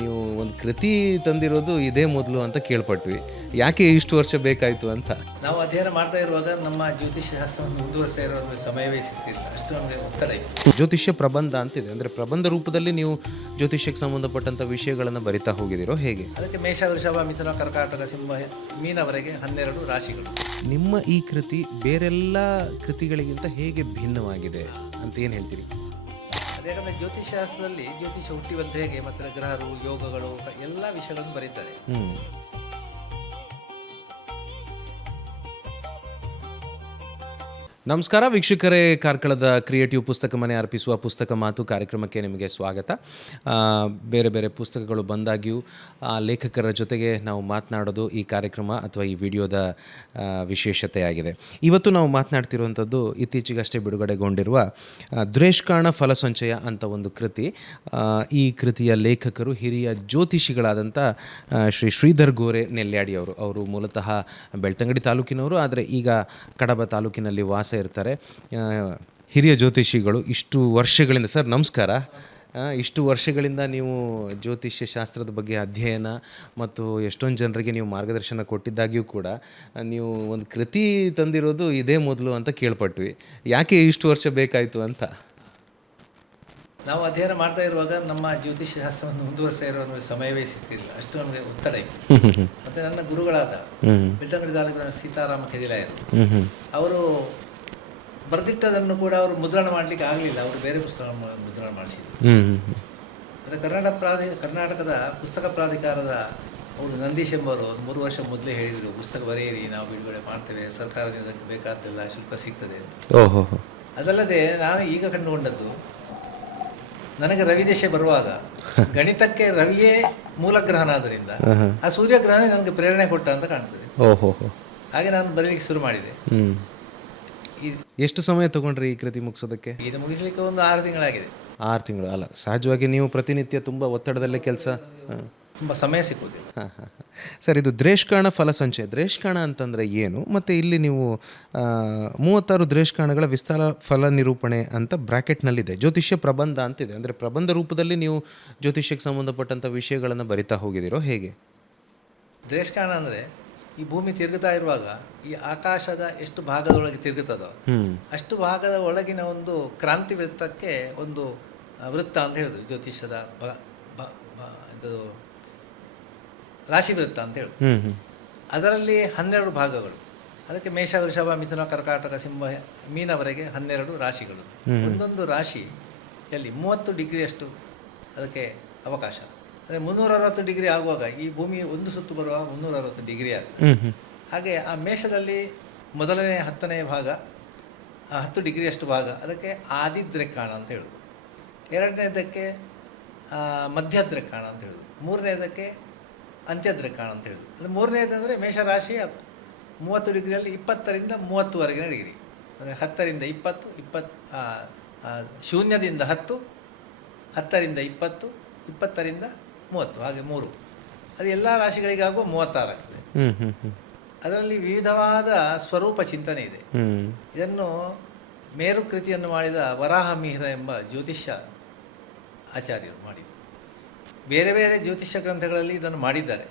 ನೀವು ಒಂದು ಕೃತಿ ತಂದಿರೋದು ಇದೇ ಮೊದಲು ಅಂತ ಕೇಳ್ಪಟ್ವಿ. ಯಾಕೆ ಇಷ್ಟು ವರ್ಷ ಬೇಕಾಯಿತು ಅಂತ? ನಾವು ಅಧ್ಯಯನ ಮಾಡ್ತಾ ಇರುವಾಗ ನಮ್ಮ ಜ್ಯೋತಿಷ್ಯ ಶಾಸ್ತ್ರವನ್ನು ಮುಂದುವರಿಸ್ತಾ ಇರೋ ನಮಗೆ ಸಮಯವೇ ಸಿಗ್ತಿಲ್ಲ, ಅಷ್ಟು ನಮಗೆ ಒತ್ತಡ ಇತ್ತು. ಜ್ಯೋತಿಷ್ಯ ಪ್ರಬಂಧ ಅಂತಿದೆ, ಅಂದರೆ ಪ್ರಬಂಧ ರೂಪದಲ್ಲಿ ನೀವು ಜ್ಯೋತಿಷ್ಯಕ್ಕೆ ಸಂಬಂಧಪಟ್ಟಂಥ ವಿಷಯಗಳನ್ನು ಬರಿತಾ ಹೋಗಿದ್ದೀರೋ ಹೇಗೆ? ಅದಕ್ಕೆ ಮೇಷ, ವೃಷಭ, ಮಿಥುನ, ಕರ್ಕಾಟಕ, ಸಿಂಹ, ಮೀನವರೆಗೆ 12 ರಾಶಿಗಳು. ನಿಮ್ಮ ಈ ಕೃತಿ ಬೇರೆಲ್ಲ ಕೃತಿಗಳಿಗಿಂತ ಹೇಗೆ ಭಿನ್ನವಾಗಿದೆ ಅಂತ ಏನು ಹೇಳ್ತೀರಿ? ಅದೇಕಂದರೆ ಜ್ಯೋತಿಷ್ಯ ಶಾಸ್ತ್ರದಲ್ಲಿ ಜ್ಯೋತಿಷ್ಯ ಹುಟ್ಟಿವಂತೆ ಹೇಗೆ ಮತ್ತು ಗ್ರಹರು, ಯೋಗಗಳು, ಎಲ್ಲ ವಿಷಯಗಳನ್ನು ಬರೀತಾರೆ. ನಮಸ್ಕಾರ ವೀಕ್ಷಕರೇ, ಕಾರ್ಕಳದ ಕ್ರಿಯೇಟಿವ್ ಪುಸ್ತಕ ಮನೆ ಅರ್ಪಿಸುವ ಪುಸ್ತಕ ಮಾತು ಕಾರ್ಯಕ್ರಮಕ್ಕೆ ನಿಮಗೆ ಸ್ವಾಗತ. ಬೇರೆ ಬೇರೆ ಪುಸ್ತಕಗಳು ಬಂದಾಗ್ಯೂ ಆ ಲೇಖಕರ ಜೊತೆಗೆ ನಾವು ಮಾತನಾಡೋದು ಈ ಕಾರ್ಯಕ್ರಮ ಅಥವಾ ಈ ವಿಡಿಯೋದ ವಿಶೇಷತೆಯಾಗಿದೆ. ಇವತ್ತು ನಾವು ಮಾತನಾಡ್ತಿರುವಂಥದ್ದು ಇತ್ತೀಚೆಗಷ್ಟೇ ಬಿಡುಗಡೆಗೊಂಡಿರುವ ದ್ವೇಷ್ಕಾಣ ಫಲಸಂಚಯ ಅಂತ ಒಂದು ಕೃತಿ. ಈ ಕೃತಿಯ ಲೇಖಕರು ಹಿರಿಯ ಜ್ಯೋತಿಷಿಗಳಾದಂಥ ಶ್ರೀ ಶ್ರೀಧರ್ ಗೋರೆ ನೆಲ್ಯಾಡಿ ಅವರು ಮೂಲತಃ ಬೆಳ್ತಂಗಡಿ ತಾಲೂಕಿನವರು, ಆದರೆ ಈಗ ಕಡಬ ತಾಲೂಕಿನಲ್ಲಿ ವಾಸ ಇರ್ತಾರೆ. ಹಿರಿಯ ಜ್ಯೋತಿಷಿಗಳು. ಇಷ್ಟು ವರ್ಷಗಳಿಂದ, ಸರ್ ನಮಸ್ಕಾರ, ಇಷ್ಟು ವರ್ಷಗಳಿಂದ ನೀವು ಜ್ಯೋತಿಷ್ಯ ಶಾಸ್ತ್ರದ ಬಗ್ಗೆ ಅಧ್ಯಯನ ಮತ್ತು ಎಷ್ಟೊಂದು ಜನರಿಗೆ ನೀವು ಮಾರ್ಗದರ್ಶನ ಕೊಟ್ಟಿದ್ದಾಗ್ಯೂ ಕೂಡ ನೀವು ಒಂದು ಕೃತಿ ತಂದಿರೋದು ಇದೇ ಮೊದಲು ಅಂತ ಕೇಳ್ಪಟ್ವಿ. ಯಾಕೆ ಇಷ್ಟು ವರ್ಷ ಬೇಕಾಯಿತು ಅಂತ? ನಾವು ಅಧ್ಯಯನ ಮಾಡ್ತಾ ಇರುವಾಗ ನಮ್ಮ ಜ್ಯೋತಿಷ್ಯ ಶಾಸ್ತ್ರವನ್ನು ಮುಂದುವರಿಸ್ತಾ ಇರೋ ನಮಗೆ ಸಮಯವೇ ಸಿಗ್ತಿಲ್ಲ, ಅಷ್ಟು ನಮಗೆ ಒತ್ತಡ ಇತ್ತು. ಮತ್ತು ನನ್ನ ಗುರುಗಳಾದ ಬೆಳ್ತಂಗಡಿ ತಾಲೂಕಿನ ಸೀತಾರಾಮ ಕೆದಿಲಾಯರು ಅವರು ಬರೆದಿಟ್ಟದನ್ನು ಕೂಡ ಅವರು ಮುದ್ರಣ ಮಾಡಲಿಕ್ಕೆ ಆಗಲಿಲ್ಲ, ಅವರು ಬೇರೆ ಪುಸ್ತಕ ಮುದ್ರಣ ಮಾಡಿಸಿದ್ರು. ಮತ್ತು ಕರ್ನಾಟಕದ ಪುಸ್ತಕ ಪ್ರಾಧಿಕಾರದ ಅವರು ನಂದೀಶ್ ಎಂಬವರು 3 ವರ್ಷ ಮೊದಲೇ ಹೇಳಿದರು, ಪುಸ್ತಕ ಬರೆಯಿರಿ, ನಾವು ಬಿಡುಗಡೆ ಮಾಡ್ತೇವೆ, ಸರ್ಕಾರದಿಂದ ಬೇಕಾದ್ದೆಲ್ಲ ಶುಲ್ಕ ಸಿಗ್ತದೆ ಅಂತ. ಅದಲ್ಲದೆ ನಾನು ಈಗ ಕಂಡುಕೊಂಡದ್ದು, ನನಗೆ ರವಿದೇಶ ಬರುವಾಗ ಗಣಿತಕ್ಕೆ ರವಿಯೇ ಮೂಲಗ್ರಹನಾದ್ದರಿಂದ ಆ ಸೂರ್ಯಗ್ರಹನೇ ನನಗೆ ಪ್ರೇರಣೆ ಕೊಟ್ಟ ಅಂತ ಕಾಣ್ತದೆ. ಹಾಗೆ ನಾನು ಬರೀಲಿಕ್ಕೆ ಶುರು ಮಾಡಿದೆ. ಎಷ್ಟು ಸಮಯ ತಗೊಂಡ್ರಿ ಈ ಕೃತಿ ಮುಗಿಸೋದಕ್ಕೆ? ಇದು ಮುಗಿಸ್ಲಿಕ್ಕೆ ಒಂದು 6 ತಿಂಗಳಾಗಿದೆ. 6 ತಿಂಗಳು ಅಲ್ಲ, ಸಹಜವಾಗಿ ನೀವು ಪ್ರತಿನಿತ್ಯ ತುಂಬ ಒತ್ತಡದಲ್ಲೇ ಕೆಲಸ, ತುಂಬ ಸಮಯ ಸಿಕ್ಕುವುದಿಲ್ಲ. ಸರ್, ಇದು ದ್ವೇಷ್ಕಾಣ ಫಲಸಂಚಯ. ದ್ವೇಷ್ಕಾಣ ಅಂತಂದರೆ ಏನು? ಮತ್ತು ಇಲ್ಲಿ ನೀವು 36 ದ್ವೇಷ್ಕಾಣಗಳ ವಿಸ್ತಾರ ಫಲ ನಿರೂಪಣೆ ಅಂತ ಬ್ರ್ಯಾಕೆಟ್ನಲ್ಲಿದೆ. ಜ್ಯೋತಿಷ್ಯ ಪ್ರಬಂಧ ಅಂತಿದೆ, ಅಂದರೆ ಪ್ರಬಂಧ ರೂಪದಲ್ಲಿ ನೀವು ಜ್ಯೋತಿಷ್ಯಕ್ಕೆ ಸಂಬಂಧಪಟ್ಟಂಥ ವಿಷಯಗಳನ್ನು ಬರಿತಾ ಹೋಗಿದ್ದೀರೋ ಹೇಗೆ? ದ್ವೇಷ್ಕಾಣ ಅಂದರೆ ಈ ಭೂಮಿ ತಿರುಗುತ್ತಾ ಇರುವಾಗ ಈ ಆಕಾಶದ ಎಷ್ಟು ಭಾಗದೊಳಗೆ ತಿರುಗುತ್ತದೋ ಅಷ್ಟು ಭಾಗದ ಒಳಗಿನ ಒಂದು ಕ್ರಾಂತಿ ವೃತ್ತಕ್ಕೆ ಒಂದು ವೃತ್ತ ಅಂತ ಹೇಳುದು ಜ್ಯೋತಿಷ್ಯದ ಇದು ರಾಶಿ ವೃತ್ತ ಅಂತ ಹೇಳುದು. ಅದರಲ್ಲಿ 12 ಭಾಗಗಳು. ಅದಕ್ಕೆ ಮೇಷ, ವೃಷಭ, ಮಿಥುನ, ಕರ್ಕಾಟಕ, ಸಿಂಹ, ಮೀನವರೆಗೆ 12 ರಾಶಿಗಳು. ಒಂದೊಂದು ರಾಶಿಯಲ್ಲಿ 30 ಡಿಗ್ರಿಯಷ್ಟು ಅದಕ್ಕೆ ಅವಕಾಶ. ಅಂದರೆ 360 ಡಿಗ್ರಿ ಆಗುವಾಗ ಈ ಭೂಮಿ ಒಂದು ಸುತ್ತು ಬರುವಾಗ 360 ಡಿಗ್ರಿ ಆಗುತ್ತೆ. ಹಾಗೆ ಆ ಮೇಷದಲ್ಲಿ ಮೊದಲನೇ 10ನೇ ಭಾಗ, 10 ಡಿಗ್ರಿಯಷ್ಟು ಭಾಗ ಅದಕ್ಕೆ ಆದಿದ್ರೆಕ್ಕಾಣ ಅಂತ ಹೇಳೋದು. ಎರಡನೇದಕ್ಕೆ ಮಧ್ಯದ್ರೆಕ್ಕಾಣ ಅಂತ ಹೇಳೋದು. ಮೂರನೇದಕ್ಕೆ ಅಂತ್ಯದ್ರೆಕ್ಕಾಣ ಅಂತ ಹೇಳೋದು. ಅದು ಮೂರನೇದಂದರೆ ಮೇಷರಾಶಿ 30 ಡಿಗ್ರಿಯಲ್ಲಿ 20ರಿಂದ 30ವರೆಗಿನ ಡಿಗ್ರಿ. ಅಂದರೆ 10ರಿಂದ 20, 0ದಿಂದ 10, 10ರಿಂದ 20, 20ರಿಂದ 30, ಹಾಗೆ 3. ಅದು ಎಲ್ಲ ರಾಶಿಗಳಿಗಾಗುವ 36 ಆಗ್ತದೆ. ಅದರಲ್ಲಿ ವಿವಿಧವಾದ ಸ್ವರೂಪ ಚಿಂತನೆ ಇದೆ. ಇದನ್ನು ಮೇರು ಕೃತಿಯನ್ನು ಮಾಡಿದ ವರಾಹ ಮಿಹಿರ ಎಂಬ ಜ್ಯೋತಿಷ್ಯ ಆಚಾರ್ಯರು ಮಾಡಿದರು. ಬೇರೆ ಬೇರೆ ಜ್ಯೋತಿಷ್ಯ ಗ್ರಂಥಗಳಲ್ಲಿ ಇದನ್ನು ಮಾಡಿದ್ದಾರೆ,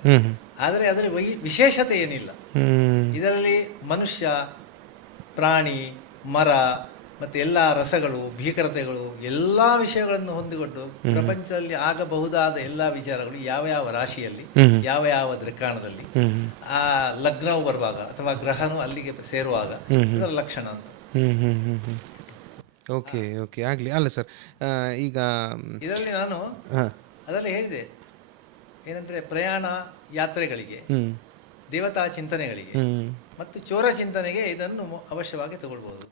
ಆದರೆ ಅದರ ವಿಶೇಷತೆ ಏನಿಲ್ಲ. ಇದರಲ್ಲಿ ಮನುಷ್ಯ, ಪ್ರಾಣಿ, ಮರ ಮತ್ತು ಎಲ್ಲ ರಸಗಳು, ಭೀಕರತೆಗಳು, ಎಲ್ಲ ವಿಷಯಗಳನ್ನು ಹೊಂದಿಕೊಂಡು ಪ್ರಪಂಚದಲ್ಲಿ ಆಗಬಹುದಾದ ಎಲ್ಲ ವಿಚಾರಗಳು ಯಾವ ಯಾವ ರಾಶಿಯಲ್ಲಿ, ಯಾವ ಯಾವ ದೃಕ್ಕಾಣದಲ್ಲಿ ಆ ಲಗ್ನವು ಬರುವಾಗ ಅಥವಾ ಗ್ರಹನು ಅಲ್ಲಿಗೆ ಸೇರುವಾಗ ಇದರ ಲಕ್ಷಣ ಅಂತ. ಓಕೆ ಓಕೆ, ಆಗಲಿ. ಅಲ್ಲ ಸರ್, ಈಗ ಇದರಲ್ಲಿ ನಾನು ಅದರಲ್ಲಿ ಹೇಳಿದೆ ಏನಂದರೆ ಪ್ರಯಾಣ ಯಾತ್ರೆಗಳಿಗೆ, ದೇವತಾ ಚಿಂತನೆಗಳಿಗೆ ಮತ್ತು ಚೋರ ಚಿಂತನೆಗೆ ಇದನ್ನು ಅವಶ್ಯವಾಗಿ ತಗೊಳ್ಬಹುದು.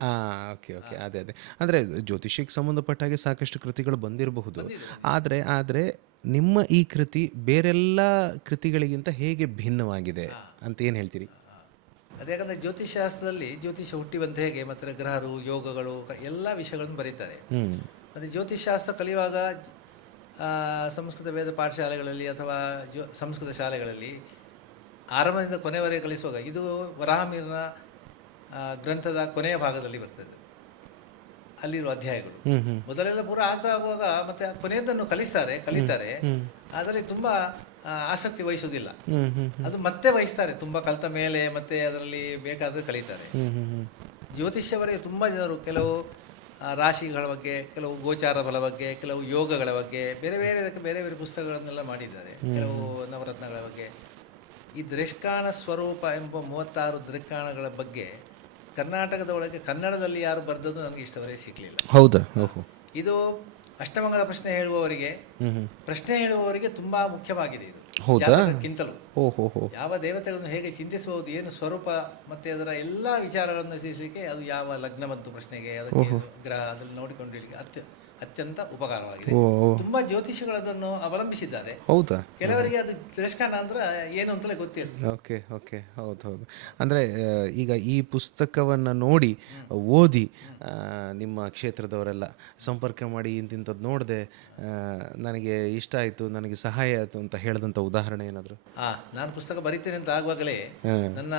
ಓಕೆ ಓಕೆ, ಅದೇ ಅಂದರೆ ಜ್ಯೋತಿಷಕ್ಕೆ ಸಂಬಂಧಪಟ್ಟ ಹಾಗೆ ಸಾಕಷ್ಟು ಕೃತಿಗಳು ಬಂದಿರಬಹುದು, ಆದರೆ ನಿಮ್ಮ ಈ ಕೃತಿ ಬೇರೆಲ್ಲ ಕೃತಿಗಳಿಗಿಂತ ಹೇಗೆ ಭಿನ್ನವಾಗಿದೆ ಅಂತ ಏನು ಹೇಳ್ತೀರಿ? ಅದೇಕಂದರೆ ಜ್ಯೋತಿಷಾಸ್ತ್ರದಲ್ಲಿ ಜ್ಯೋತಿಷ್ಯ ಹುಟ್ಟಿವಂತೆ ಹೇಗೆ ಮತ್ತು ಗ್ರಹರು, ಯೋಗಗಳು, ಎಲ್ಲ ವಿಷಯಗಳನ್ನು ಬರೀತಾರೆ. ಮತ್ತು ಜ್ಯೋತಿಷಾಸ್ತ್ರ ಕಲಿಯುವಾಗ ಸಂಸ್ಕೃತ ವೇದ ಪಾಠಶಾಲೆಗಳಲ್ಲಿ ಅಥವಾ ಸಂಸ್ಕೃತ ಶಾಲೆಗಳಲ್ಲಿ ಆರಂಭದಿಂದ ಕೊನೆಯವರೆಗೆ ಕಲಿಸುವಾಗ ಇದು ವರಾಹಮಿಹಿರನ ಗ್ರಂಥದ ಕೊನೆಯ ಭಾಗದಲ್ಲಿ ಬರ್ತದೆ. ಅಲ್ಲಿರುವ ಅಧ್ಯಾಯಗಳು. ಮೊದಲೆಲ್ಲ ಪೂರ ಆಗ್ತಾ ಆಗುವಾಗ ಮತ್ತೆ ಕೊನೆಯದನ್ನು ಕಲಿತಾರೆ, ಅದರಲ್ಲಿ ತುಂಬ ಆಸಕ್ತಿ ವಹಿಸುವುದಿಲ್ಲ. ಅದು ಮತ್ತೆ ವಹಿಸ್ತಾರೆ, ತುಂಬ ಕಲಿತ ಮೇಲೆ ಮತ್ತೆ ಅದರಲ್ಲಿ ಬೇಕಾದರೆ ಕಲಿತಾರೆ. ಜ್ಯೋತಿಷ್ಯವರಿಗೆ ತುಂಬ ಜನರು ಕೆಲವು ರಾಶಿಗಳ ಬಗ್ಗೆ, ಕೆಲವು ಗೋಚಾರ ಬಲ ಬಗ್ಗೆ, ಕೆಲವು ಯೋಗಗಳ ಬಗ್ಗೆ ಬೇರೆ ಬೇರೆ ಪುಸ್ತಕಗಳನ್ನೆಲ್ಲ ಮಾಡಿದ್ದಾರೆ. ಕೆಲವು ನವರತ್ನಗಳ ಬಗ್ಗೆ. ಈ ದೃಷ್ಕಾಣ ಸ್ವರೂಪ ಎಂಬ 36 ದೃಕ್ಕಾಣಗಳ ಬಗ್ಗೆ ಕರ್ನಾಟಕದ ಒಳಗೆ ಕನ್ನಡದಲ್ಲಿ ಯಾರು ಬರೆದದ್ದು ನನಗೆ ಇಷ್ಟವರೆಗೆ ಸಿಗಲಿಲ್ಲ. ಹೌದಾ? ಇದು ಅಷ್ಟಮಂಗಲ ಪ್ರಶ್ನೆ ಹೇಳುವವರಿಗೆ ತುಂಬಾ ಮುಖ್ಯವಾಗಿದೆ ಇದು. ಹೌದಾ? ಜಾತಕಕ್ಕಿಂತಲೂ ಓಹೋ. ಯಾವ ದೇವತೆಗಳನ್ನು ಹೇಗೆ ಚಿಂತಿಸಬಹುದು, ಏನು ಸ್ವರೂಪ ಮತ್ತೆ ಅದರ ಎಲ್ಲ ವಿಚಾರಗಳನ್ನು ತಿಳಿಸಲಿಕ್ಕೆ, ಅದು ಯಾವ ಲಗ್ನ ಬಂತು ಪ್ರಶ್ನೆಗೆ, ಅದಕ್ಕೆ ಗ್ರಹ ಅದನ್ನು ನೋಡಿಕೊಂಡು ಅತ್ಯಂತ ಉಪಕಾರವಾಗಿದೆ. ತುಂಬಾ ಜ್ಯೋತಿಷಿಗಳು ಅವಲಂಬಿಸಿದ್ದಾರೆ. ಹೌದಾ? ಕೆಲವರಿಗೆ ಅದು ತಿರಸ್ಕಾರ ಅಂದ್ರೆ ಏನು ಅಂತಲೇ ಗೊತ್ತಿಲ್ಲ. ಓಕೆ. ಹೌದು. ಅಂದರೆ ಈಗ ಈ ಪುಸ್ತಕವನ್ನು ನೋಡಿ ಓದಿ ನಿಮ್ಮ ಕ್ಷೇತ್ರದವರೆಲ್ಲ ಸಂಪರ್ಕ ಮಾಡಿ ಇಂಥದ್ದು ನೋಡಿದೆ, ನನಗೆ ಇಷ್ಟ ಆಯಿತು, ನನಗೆ ಸಹಾಯ ಆಯಿತು ಅಂತ ಹೇಳಿದಂಥ ಉದಾಹರಣೆ ಏನಾದರೂ? ನಾನು ಪುಸ್ತಕ ಬರೀತೇನೆ ಅಂತ ಆಗುವಾಗಲೇ ನನ್ನ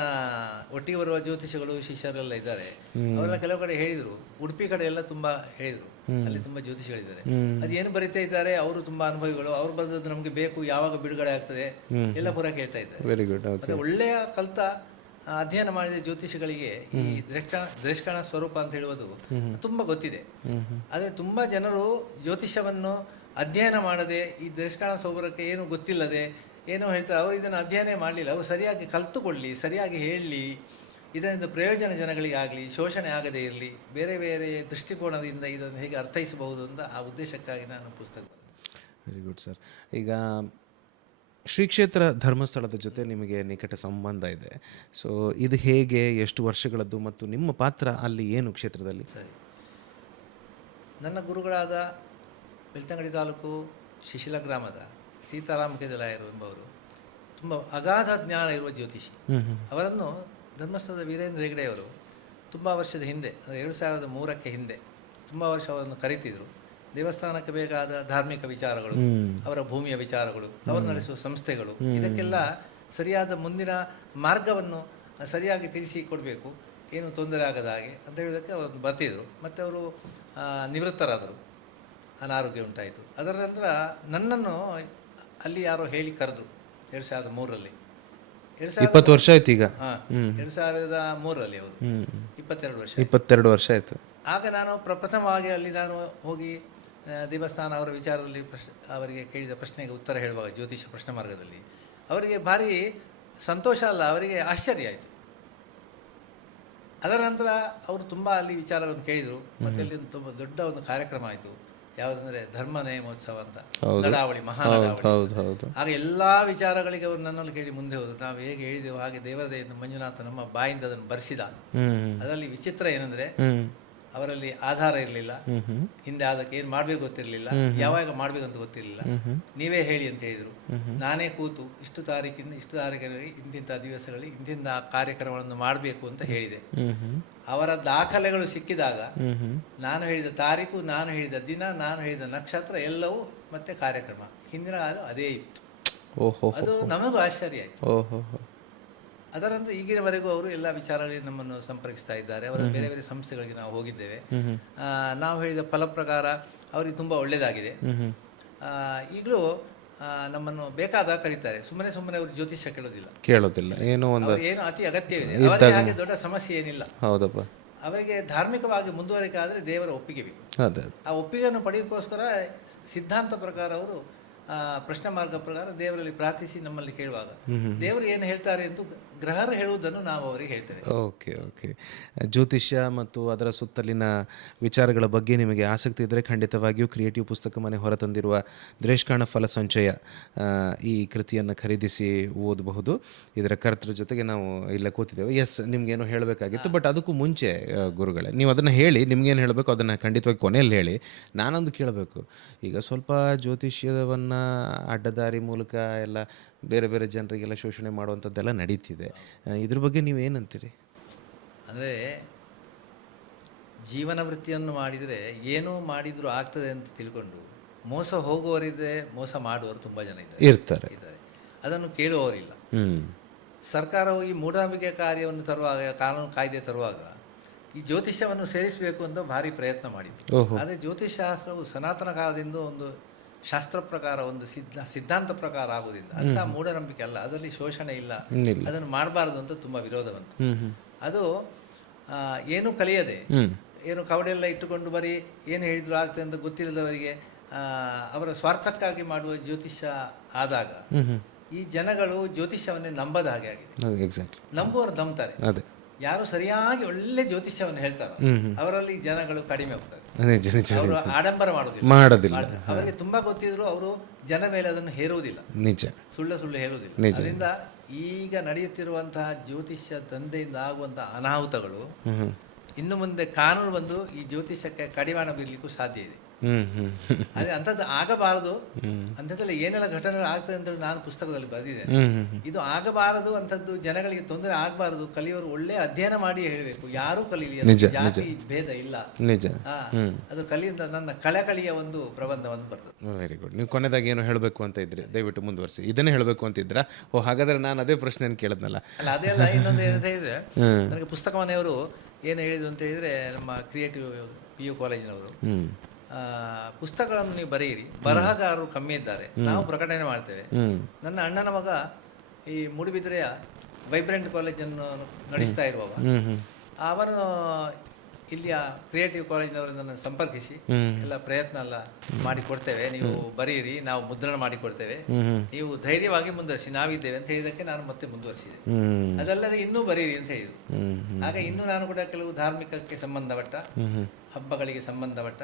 ಒಟ್ಟಿಗೆ ಬರುವ ಜ್ಯೋತಿಷಿಗಳು ಶಿಷ್ಯರೆಲ್ಲ ಇದ್ದಾರೆ. ಅವರೆಲ್ಲ ಕೆಲವು ಕಡೆ ಹೇಳಿದರು, ಉಡುಪಿ ಕಡೆ ಎಲ್ಲ ತುಂಬಾ ಹೇಳಿದರು, ಅಲ್ಲಿ ತುಂಬಾ ಜ್ಯೋತಿಷಿಗಳಿದ್ದಾರೆ, ಅದೇನು ಬರೀತಾ ಇದ್ದಾರೆ, ಅವರು ತುಂಬಾ ಅನುಭವಿಗಳು, ಅವ್ರು ಬರೆದದ್ದು ನಮಗೆ ಬೇಕು, ಯಾವಾಗ ಬಿಡುಗಡೆ ಆಗ್ತದೆ ಎಲ್ಲ ಪೂರ ಕೇಳ್ತಾ ಇದ್ದಾರೆ. Very good. ಮತ್ತೆ ಒಳ್ಳೆಯ ಕಲಿತ ಅಧ್ಯಯನ ಮಾಡಿದ ಜ್ಯೋತಿಷಿಗಳಿಗೆ ಈ ದೃಷ್ಕಾಣ ಸ್ವರೂಪ ಅಂತ ಹೇಳುವುದು ತುಂಬಾ ಗೊತ್ತಿದೆ. ಆದರೆ ತುಂಬಾ ಜನರು ಜ್ಯೋತಿಷವನ್ನು ಅಧ್ಯಯನ ಮಾಡದೆ ಈ ದೃಷ್ಕಾಣ ಸ್ವರೂಪಕ್ಕೆ ಏನು ಗೊತ್ತಿಲ್ಲದೆ ಏನೋ ಹೇಳ್ತಾರೆ. ಅವರು ಇದನ್ನು ಅಧ್ಯಯನ ಮಾಡಲಿಲ್ಲ. ಅವರು ಸರಿಯಾಗಿ ಕಲಿತುಕೊಳ್ಳಿ, ಸರಿಯಾಗಿ ಹೇಳಲಿ, ಇದರಿಂದ ಪ್ರಯೋಜನ ಜನಗಳಿಗಾಗಲಿ, ಶೋಷಣೆ ಆಗದೇ ಇರಲಿ, ಬೇರೆ ಬೇರೆ ದೃಷ್ಟಿಕೋನದಿಂದ ಇದನ್ನು ಹೇಗೆ ಅರ್ಥೈಸಬಹುದು ಅಂತ ಆ ಉದ್ದೇಶಕ್ಕಾಗಿ ನಾನು ಪುಸ್ತಕ ಬರೆದೆ. Very good sir. ಈಗ ಶ್ರೀ ಕ್ಷೇತ್ರ ಧರ್ಮಸ್ಥಳದ ಜೊತೆ ನಿಮಗೆ ನಿಕಟ ಸಂಬಂಧ ಇದೆ. ಸೊ ಇದು ಹೇಗೆ, ಎಷ್ಟು ವರ್ಷಗಳದ್ದು ಮತ್ತು ನಿಮ್ಮ ಪಾತ್ರ ಅಲ್ಲಿ ಏನು ಕ್ಷೇತ್ರದಲ್ಲಿ? ಸರಿ, ನನ್ನ ಗುರುಗಳಾದ ಬೆಳ್ತಂಗಡಿ ತಾಲೂಕು ಶಿಶಿಲ ಗ್ರಾಮದ ಸೀತಾರಾಮ ಕೆದಲಾಯರು ಎಂಬವರು ತುಂಬ ಅಗಾಧ ಜ್ಞಾನ ಇರುವ ಜ್ಯೋತಿಷಿ. ಅವರನ್ನು ಧರ್ಮಸ್ಥಳದ ವೀರೇಂದ್ರ ಹೆಗಡೆಯವರು ತುಂಬ ವರ್ಷದ ಹಿಂದೆ, ಅಂದರೆ 2003ಕ್ಕೆ ಹಿಂದೆ ತುಂಬ ವರ್ಷ ಅವರನ್ನು ಕರೀತಿದ್ರು. ದೇವಸ್ಥಾನಕ್ಕೆ ಬೇಕಾದ ಧಾರ್ಮಿಕ ವಿಚಾರಗಳು, ಅವರ ಭೂಮಿಯ ವಿಚಾರಗಳು, ಅವರು ನಡೆಸುವ ಸಂಸ್ಥೆಗಳು, ಇದಕ್ಕೆಲ್ಲ ಸರಿಯಾದ ಮುಂದಿನ ಮಾರ್ಗವನ್ನು ಸರಿಯಾಗಿ ತಿಳಿಸಿ ಕೊಡಬೇಕು, ಏನು ತೊಂದರೆ ಆಗದ ಹಾಗೆ ಅಂತ ಹೇಳೋದಕ್ಕೆ ಅವರು ಬರ್ತಿದ್ರು. ಮತ್ತು ಅವರು ನಿವೃತ್ತರಾದರು, ಅನಾರೋಗ್ಯ ಉಂಟಾಯಿತು. ಅದರ ನಂತರ ನನ್ನನ್ನು ಅಲ್ಲಿ ಯಾರೋ ಹೇಳಿ ಕರೆದ್ರು 2003ರಲ್ಲಿ. 20 ವರ್ಷ ಆಯ್ತು ಈಗ. 2003ರಲ್ಲಿ ಅವರು 22 ವರ್ಷ ಆಯಿತು. ಆಗ ನಾನು ಪ್ರಥಮವಾಗಿ ಅಲ್ಲಿ ನಾನು ಹೋಗಿ ದೇವಸ್ಥಾನ ಅವರ ವಿಚಾರದಲ್ಲಿ ಅವರಿಗೆ ಕೇಳಿದ ಪ್ರಶ್ನೆಗೆ ಉತ್ತರ ಹೇಳುವಾಗ ಜ್ಯೋತಿಷ ಪ್ರಶ್ನೆ ಮಾರ್ಗದಲ್ಲಿ ಅವರಿಗೆ ಭಾರಿ ಸಂತೋಷ ಅಲ್ಲ, ಅವರಿಗೆ ಆಶ್ಚರ್ಯ ಆಯಿತು. ಅದರ ನಂತರ ಅವರು ತುಂಬ ಅಲ್ಲಿ ವಿಚಾರಗಳನ್ನು ಕೇಳಿದರು. ಮತ್ತು ಅಲ್ಲಿ ತುಂಬ ದೊಡ್ಡ ಒಂದು ಕಾರ್ಯಕ್ರಮ ಆಯಿತು. ಯಾವುದಂದರೆ ಧರ್ಮ ನೇಮೋತ್ಸವ ಅಂತ, ನಡಾವಳಿ, ಮಹಾನಡಾವಳಿ. ಆಗ ಎಲ್ಲ ವಿಚಾರಗಳಿಗೆ ಅವರು ನನ್ನಲ್ಲಿ ಕೇಳಿ ಮುಂದೆ ಹೋದರು. ನಾವು ಹೇಗೆ ಹೇಳಿದೆವು ಹಾಗೆ ದೇವರ ದಯೆಯಿಂದ ಮಂಜುನಾಥ ನಮ್ಮ ಬಾಯಿಂದ ಅದನ್ನು ಬರೆಸಿದ. ಅದರಲ್ಲಿ ವಿಚಿತ್ರ ಏನಂದರೆ ಅವರಲ್ಲಿ ಆಧಾರ ಇರಲಿಲ್ಲ, ಹಿಂದೆ ಅದಕ್ಕೆ ಏನು ಮಾಡಬೇಕು ಗೊತ್ತಿರಲಿಲ್ಲ, ಯಾವಾಗ ಮಾಡಬೇಕಂತ ಗೊತ್ತಿರಲಿಲ್ಲ. ನೀವೇ ಹೇಳಿ ಅಂತ ಹೇಳಿದರು. ನಾನೇ ಕೂತು ಇಷ್ಟು ತಾರೀಕಿಂದ ಇಷ್ಟು ತಾರೀಕಿನಲ್ಲಿ ಇಂತಿಂಥ ದಿವಸಗಳಲ್ಲಿ ಇಂತಿಂಥ ಕಾರ್ಯಕ್ರಮಗಳನ್ನು ಮಾಡಬೇಕು ಅಂತ ಹೇಳಿದೆ. ಅವರ ದಾಖಲೆಗಳು ಸಿಕ್ಕಿದಾಗ ನಾನು ಹೇಳಿದ ತಾರೀಕು, ನಾನು ಹೇಳಿದ ದಿನ, ನಾನು ಹೇಳಿದ ನಕ್ಷತ್ರ ಎಲ್ಲವೂ ಮತ್ತೆ ಕಾರ್ಯಕ್ರಮ ಹಿಂದಿನ ಅದೇ ಇತ್ತು. ಅದು ನಮಗೂ ಆಶ್ಚರ್ಯ ಆಯಿತು. ಅದರಂತೆ ಈಗಿನವರೆಗೂ ಅವರು ಎಲ್ಲ ವಿಚಾರಗಳಲ್ಲಿ ನಮ್ಮನ್ನು ಸಂಪರ್ಕಿಸ್ತಾ ಇದ್ದಾರೆ. ಅವರ ಬೇರೆ ಬೇರೆ ಸಂಸ್ಥೆಗಳಿಗೆ ನಾವು ಹೋಗಿದ್ದೇವೆ. ನಾವು ಹೇಳಿದ ಫಲ ಪ್ರಕಾರ ಅವರಿಗೆ ತುಂಬ ಒಳ್ಳೆಯದಾಗಿದೆ. ಈಗಲೂ ನಮ್ಮನ್ನು ಬೇಕಾದಾಗ ಕರೀತಾರೆ. ಸುಮ್ಮನೆ ಅವರು ಜ್ಯೋತಿಷ್ಯ ಕೇಳೋದಿಲ್ಲ. ಏನು ಅತಿ ಅಗತ್ಯವಿದೆ ಅವರಿಗೆ, ಹಾಗೆ ದೊಡ್ಡ ಸಮಸ್ಯೆ ಏನಿಲ್ಲ. ಹೌದಪ್ಪ. ಅವರಿಗೆ ಧಾರ್ಮಿಕವಾಗಿ ಮುಂದುವರಿಕೆ ಆದರೆ ದೇವರ ಒಪ್ಪಿಗೆ ಬೇಕು. ಆ ಒಪ್ಪಿಗೆಯನ್ನು ಪಡೆಯೋಕ್ಕೋಸ್ಕರ ಸಿದ್ಧಾಂತ ಪ್ರಕಾರ ಅವರು ಪ್ರಶ್ನೆ ಮಾರ್ಗ ಪ್ರಕಾರ ದೇವರಲ್ಲಿ ಪ್ರಾರ್ಥಿಸಿ ನಮ್ಮಲ್ಲಿ ಕೇಳುವಾಗ ದೇವರು ಏನು ಹೇಳ್ತಾರೆ ಎಂದು ಗ್ರಹರು ಹೇಳುವುದನ್ನು ನಾವು ಅವರಿಗೆ ಹೇಳ್ತೇವೆ. ಓಕೆ. ಜ್ಯೋತಿಷ್ಯ ಮತ್ತು ಅದರ ಸುತ್ತಲಿನ ವಿಚಾರಗಳ ಬಗ್ಗೆ ನಿಮಗೆ ಆಸಕ್ತಿ ಇದ್ದರೆ ಖಂಡಿತವಾಗಿಯೂ ಕ್ರಿಯೇಟಿವ್ ಪುಸ್ತಕ ಮನೆ ಹೊರತಂದಿರುವ ದೃಷ್ಕಾಣ ಫಲ ಸಂಚಯ ಈ ಕೃತಿಯನ್ನು ಖರೀದಿಸಿ ಓದಬಹುದು. ಇದರ ಕರ್ತೃ ಜೊತೆಗೆ ನಾವು ಇಲ್ಲೇ ಕೂತಿದ್ದೇವೆ. ಎಸ್, ನಿಮ್ಗೇನೋ ಹೇಳಬೇಕಾಗಿತ್ತು, ಬಟ್ ಅದಕ್ಕೂ ಮುಂಚೆ ಗುರುಗಳೇ ನೀವು ಅದನ್ನು ಹೇಳಿ, ನಿಮ್ಗೇನು ಹೇಳಬೇಕು ಅದನ್ನು ಖಂಡಿತವಾಗಿ ಕೊನೆಯಲ್ಲಿ ಹೇಳಿ. ನಾನೊಂದು ಕೇಳಬೇಕು. ಈಗ ಸ್ವಲ್ಪ ಜ್ಯೋತಿಷ್ಯವನ್ನು ಅಡ್ಡದಾರಿ ಮೂಲಕ ಎಲ್ಲ ಬೇರೆ ಬೇರೆ ಜನರಿಗೆಲ್ಲ ಶೋಷಣೆ ಮಾಡುವಂಥದ್ದೆಲ್ಲ ನಡೀತಿದೆ. ಇದ್ರ ಬಗ್ಗೆ ನೀವೇನಂತೀರಿ? ಅಂದರೆ ಜೀವನ ವೃತ್ತಿಯನ್ನು ಮಾಡಿದರೆ ಏನೋ ಮಾಡಿದರೂ ಆಗ್ತದೆ ಅಂತ ತಿಳ್ಕೊಂಡು ಮೋಸ ಹೋಗುವವರಿದೆ, ಮೋಸ ಮಾಡುವವರು ತುಂಬ ಜನ ಇರ್ತಾರೆ. ಅದನ್ನು ಕೇಳುವವರಿಲ್ಲ. ಸರ್ಕಾರವು ಈ ಮೂಢನಂಬಿಕೆ ಕಾರ್ಯವನ್ನು ತರುವಾಗ, ಕಾನೂನು ಕಾಯ್ದೆ ತರುವಾಗ ಈ ಜ್ಯೋತಿಷ್ಯವನ್ನು ಸೇರಿಸಬೇಕು ಅಂತ ಭಾರಿ ಪ್ರಯತ್ನ ಮಾಡಿದ್ರು. ಓಹೋ. ಆದರೆ ಜ್ಯೋತಿಷ್ ಶಾಸ್ತ್ರವು ಸನಾತನ ಕಾಲದಿಂದ ಒಂದು ಶಾಸ್ತ್ರ ಪ್ರಕಾರ, ಒಂದು ಸಿದ್ಧಾಂತ ಪ್ರಕಾರ ಆಗುವುದಿಲ್ಲ ಅಂತ ಮೂಢನಂಬಿಕೆ ಅಲ್ಲ. ಅದರಲ್ಲಿ ಶೋಷಣೆ ಇಲ್ಲ, ಇಲ್ಲ. ಅದನ್ನು ಮಾಡಬಾರ್ದು ಅಂತ ತುಂಬ ವಿರೋಧ ಬಂತು. ಹ್ಮ್. ಅದು ಏನು ಕಲಿಯದೆ, ಹ್ಮ್. ಏನು ಕವಡೆಲ್ಲ ಇಟ್ಟುಕೊಂಡು ಬರೀ ಏನು ಹೇಳಿದ್ರು ಆಗ್ತದೆ ಅಂತ ಗೊತ್ತಿಲ್ಲದವರಿಗೆ ಅವರ ಸ್ವಾರ್ಥಕ್ಕಾಗಿ ಮಾಡುವ ಜ್ಯೋತಿಷ್ಯ ಆದಾಗ ಹ್ಮ್. ಈ ಜನಗಳು ಜ್ಯೋತಿಷ್ಯವನ್ನೇ ನಂಬದ ಹಾಗೆ ಆಗಿದೆ. ಎಕ್ಸಾಕ್ಟ್ಲಿ. ನಂಬುವವರು ನಂಬ್ತಾರೆ. ಅದೇ. ಯಾರು ಸರಿಯಾಗಿ ಒಳ್ಳೆ ಜ್ಯೋತಿಷ್ಯವನ್ನು ಹೇಳ್ತಾರೋ ಅವರಲ್ಲಿ ಜನಗಳು ಕಡಿಮೆ ಹೋಗ್ತಾರೆ. ನಿಜ ನಿಜ. ಅವರು ಆಡಂಬರ ಮಾಡೋದಿಲ್ಲ. ಅವರಿಗೆ ತುಂಬಾ ಗೊತ್ತಿದ್ರು ಅವರು ಜನ ಮೇಲೆ ಅದನ್ನು ಹೇರುವುದಿಲ್ಲ. ನಿಜ. ಸುಳ್ಳು ಸುಳ್ಳು ಹೇಳುವುದಿಲ್ಲ. ಅದರಿಂದ ಈಗ ನಡೆಯುತ್ತಿರುವಂತಹ ಜ್ಯೋತಿಷ್ಯ ದಂಧೆಯಿಂದ ಆಗುವಂತಹ ಅನಾಹುತಗಳು ಇನ್ನು ಮುಂದೆ ಕಾನೂನು ಬಂದು ಈ ಜ್ಯೋತಿಷ್ಯಕ್ಕೆ ಕಡಿವಾಣ ಬೀರ್ಲಿಕ್ಕೂ ಸಾಧ್ಯ ಇದೆ. ಅದೇ ಅಂಥದ್ದು ಆಗಬಾರದು. ಅಂಥದ್ದೆಲ್ಲ ಏನೆಲ್ಲ ಘಟನೆಗಳು ಆಗ್ತದೆ ಅಂತ ನಾನು ಪುಸ್ತಕದಲ್ಲಿ ಬರೆದಿದ್ದೇನೆ. ಇದು ಆಗಬಾರದು, ಅಂಥದ್ದು ಜನಗಳಿಗೆ ತೊಂದರೆ ಆಗಬಾರದು. ಕಲಿಯೋರು ಒಳ್ಳೆ ಅಧ್ಯಯನ ಮಾಡಿ ಹೇಳಬೇಕು. ಯಾರೂ ಕಲೀಲಿ, ಜಾತಿ ಭೇದ ಇಲ್ಲ. ನಿಜ. ಅದು ಕಲಿಯಿಂದ ನನ್ನ ಕಳಕಳಿಯ ಒಂದು ಪ್ರಬಂಧವನ್ನು ಬರ್ತದೆ. Very good. ನೀವು ಕೊನೆದಾಗಿ ಏನು ಹೇಳಬೇಕು ಅಂತ ಇದ್ರಿ ದಯವಿಟ್ಟು ಮುಂದುವರಿಸಿ. ಇದನ್ನೇ ಹೇಳಬೇಕು ಅಂತಿದ್ರಾ? ಓ, ಹಾಗಾದ್ರೆ ನಾನು ಅದೇ ಪ್ರಶ್ನೆಯನ್ನು ಕೇಳಿದ್ನಲ್ಲ. ಅಲ್ಲ, ಅದೆಲ್ಲ ಇನ್ನೊಂದು ಏನಂತ ಹೇಳಿದ್ರೆ, ನನಗೆ ಪುಸ್ತಕ ಮನೆಯವರು ಏನು ಹೇಳಿದ್ರು ಅಂತ ಹೇಳಿದ್ರೆ, ನಮ್ಮ ಕ್ರಿಯೇಟಿವ್ PU ಕಾಲೇಜಿನವರು, ಪುಸ್ತಕಗಳನ್ನು ನೀವು ಬರೆಯಿರಿ, ಬರಹಗಾರರು ಕಮ್ಮಿ ಇದ್ದಾರೆ, ನಾವು ಪ್ರಕಟಣೆ ಮಾಡ್ತೇವೆ. ನನ್ನ ಅಣ್ಣನ ಮಗ ಈ ಮೂಡುಬಿದಿರೆಯ ವೈಬ್ರೆಂಟ್ ಕಾಲೇಜನ್ನು ನಡೆಸ್ತಾ ಇರುವವ, ಅವನು ಇಲ್ಲಿಯ ಕ್ರಿಯೇಟಿವ್ ಕಾಲೇಜಿನವರನ್ನು ಸಂಪರ್ಕಿಸಿ ಎಲ್ಲ ಪ್ರಯತ್ನ ಎಲ್ಲ ಮಾಡಿಕೊಡ್ತೇವೆ, ನೀವು ಬರೆಯಿರಿ, ನಾವು ಮುದ್ರಣ ಮಾಡಿಕೊಡ್ತೇವೆ, ನೀವು ಧೈರ್ಯವಾಗಿ ಮುಂದುವರಿಸಿ, ನಾವಿದ್ದೇವೆ ಅಂತ ಹೇಳಿದಕ್ಕೆ ನಾನು ಮತ್ತೆ ಮುಂದುವರಿಸಿದೆ. ಅದಲ್ಲದೆ ಇನ್ನೂ ಬರೆಯಿರಿ ಅಂತ ಹೇಳಿದರು. ಆಗ ಇನ್ನೂ ನಾನು ಕೂಡ ಕೆಲವು ಧಾರ್ಮಿಕಕ್ಕೆ ಸಂಬಂಧಪಟ್ಟ, ಹಬ್ಬಗಳಿಗೆ ಸಂಬಂಧಪಟ್ಟ,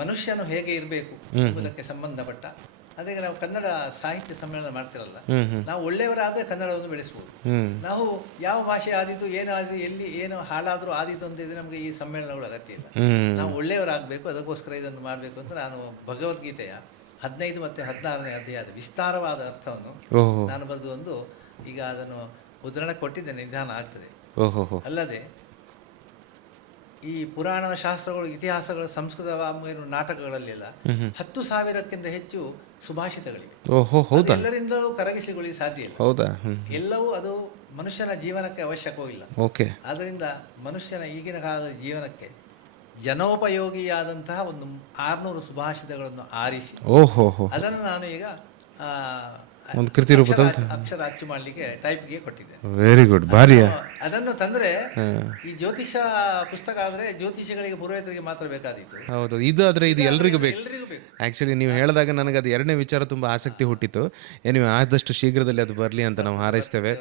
ಮನುಷ್ಯನು ಹೇಗೆ ಇರಬೇಕು ಎಂಬುದಕ್ಕೆ ಸಂಬಂಧಪಟ್ಟ, ಅದೇ ನಾವು ಕನ್ನಡ ಸಾಹಿತ್ಯ ಸಮ್ಮೇಳನ ಮಾಡ್ತಿರಲ್ಲ, ನಾವು ಒಳ್ಳೆಯವರಾದ್ರೆ ಕನ್ನಡವನ್ನು ಬೆಳೆಸಬಹುದು. ನಾವು ಯಾವ ಭಾಷೆ ಆದಿತು, ಏನಾದಿತು, ಎಲ್ಲಿ ಏನು ಹಾಳಾದ್ರೂ ಆದಿತು ಅಂತ ಇದ್ರೆ ನಮಗೆ ಈ ಸಮ್ಮೇಳನಗಳು ಅಗತ್ಯ ಇಲ್ಲ. ನಾವು ಒಳ್ಳೆಯವರಾಗಬೇಕು, ಅದಕ್ಕೋಸ್ಕರ ಇದನ್ನು ಮಾಡಬೇಕು ಅಂತ ನಾನು ಭಗವದ್ಗೀತೆಯ 15 ಮತ್ತು 16ನೇ ಅಧ್ಯಾಯದ ವಿಸ್ತಾರವಾದ ಅರ್ಥವನ್ನು ನಾನು ಬರೆದು ಒಂದು ಈಗ ಅದನ್ನು ಮುದ್ರಣ ಕೊಟ್ಟಿದ್ದೇನೆ. ನಿಧಾನ ಆಗ್ತದೆ. ಅಲ್ಲದೆ ಈ ಪುರಾಣ ಶಾಸ್ತ್ರಗಳು, ಇತಿಹಾಸಗಳು, ಸಂಸ್ಕೃತ ನಾಟಕಗಳಲ್ಲೆಲ್ಲ 10,000ಕ್ಕಿಂತ ಹೆಚ್ಚು ಸುಭಾಷಿತಗಳಿವೆ. ಎಲ್ಲರಿಂದಲೂ ಕರಗಿಸಿಕೊಳ್ಳಿ ಸಾಧ್ಯ ಇಲ್ಲ. ಎಲ್ಲವೂ ಅದು ಮನುಷ್ಯನ ಜೀವನಕ್ಕೆ ಅವಶ್ಯಕವೂ ಇಲ್ಲ. ಆದ್ದರಿಂದ ಮನುಷ್ಯನ ಈಗಿನ ಕಾಲದ ಜೀವನಕ್ಕೆ ಜನೋಪಯೋಗಿಯಾದಂತಹ ಒಂದು 600 ಸುಭಾಷಿತಗಳನ್ನು ಆರಿಸಿ ಅದನ್ನು ನಾನು ಈಗ ಒಂದು ಕೃತಿ ರೂಪದಲ್ಲಿ ಅಕ್ಷರ ಅಚ್ಚು ಮಾಡಲಿಕ್ಕೆ ಟೈಪ್ಗೆ ಕೊಟ್ಟಿದ್ದೆ. Very good. ಭಾರಿ. ಅದನ್ನು ತಂದ್ರೆ ಈ ಜ್ಯೋತಿಷ ಪುಸ್ತಕ ಆದ್ರೆ ಜ್ಯೋತಿಷಿಗಳಿಗೆ ಪುರೋಹಿತರಿಗೆ ಮಾತ್ರ ಬೇಕಾದಿತ್ತು. ಹೌದು, ಇದು ಆದ್ರೆ ಇದು ಎಲ್ರಿಗೂ ಬೇಕು. ಆಕ್ಚುಲಿ ನೀವು ಹೇಳಿದಾಗ ನನಗೆ ಅದು ಎರಡನೇ ವಿಚಾರ ತುಂಬಾ ಆಸಕ್ತಿ ಹುಟ್ಟಿತು. ನೀವು ಆದಷ್ಟು ಶೀಘ್ರದಲ್ಲಿ ಅದು ಬರಲಿ ಅಂತ ನಾವು ಹಾರೈಸ್ತೇವೆ.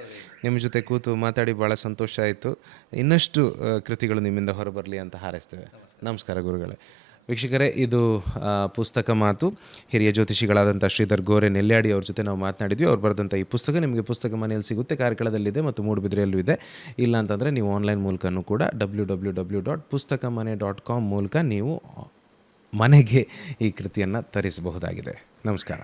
ನಿಮ್ಮ ಜೊತೆ ಕೂತು ಮಾತಾಡಿ ಬಹಳ ಸಂತೋಷ ಆಯಿತು. ಇನ್ನಷ್ಟು ಕೃತಿಗಳು ನಿಮ್ಮಿಂದ ಹೊರಬರಲಿ ಅಂತ ಹಾರೈಸ್ತೇವೆ. ನಮಸ್ಕಾರ ಗುರುಗಳೇ. ವೀಕ್ಷಕರೇ, ಇದು ಪುಸ್ತಕ ಮಾತು. ಹಿರಿಯ ಜ್ಯೋತಿಷಿಗಳಾದಂಥ ಶ್ರೀಧರ್ ಗೋರೆ ನೆಲ್ಯಾಡಿ ಅವ್ರ ಜೊತೆ ನಾವು ಮಾತನಾಡಿದ್ವಿ. ಅವ್ರು ಬರೆದಂಥ ಈ ಪುಸ್ತಕ ನಿಮಗೆ ಪುಸ್ತಕ ಮನೆಯಲ್ಲಿ ಸಿಗುತ್ತೆ, ಕಾರ್ಕಳದಲ್ಲಿದೆ ಮತ್ತು ಮೂಡುಬಿದಿರೆಯಲ್ಲೂ ಇದೆ. ಇಲ್ಲ ಅಂತಂದರೆ ನೀವು ಆನ್ಲೈನ್ ಮೂಲಕನೂ ಕೂಡ www.pustakamane.com ಮೂಲಕ ನೀವು ಮನೆಗೆ ಈ ಕೃತಿಯನ್ನು ತರಿಸಬಹುದಾಗಿದೆ. ನಮಸ್ಕಾರ.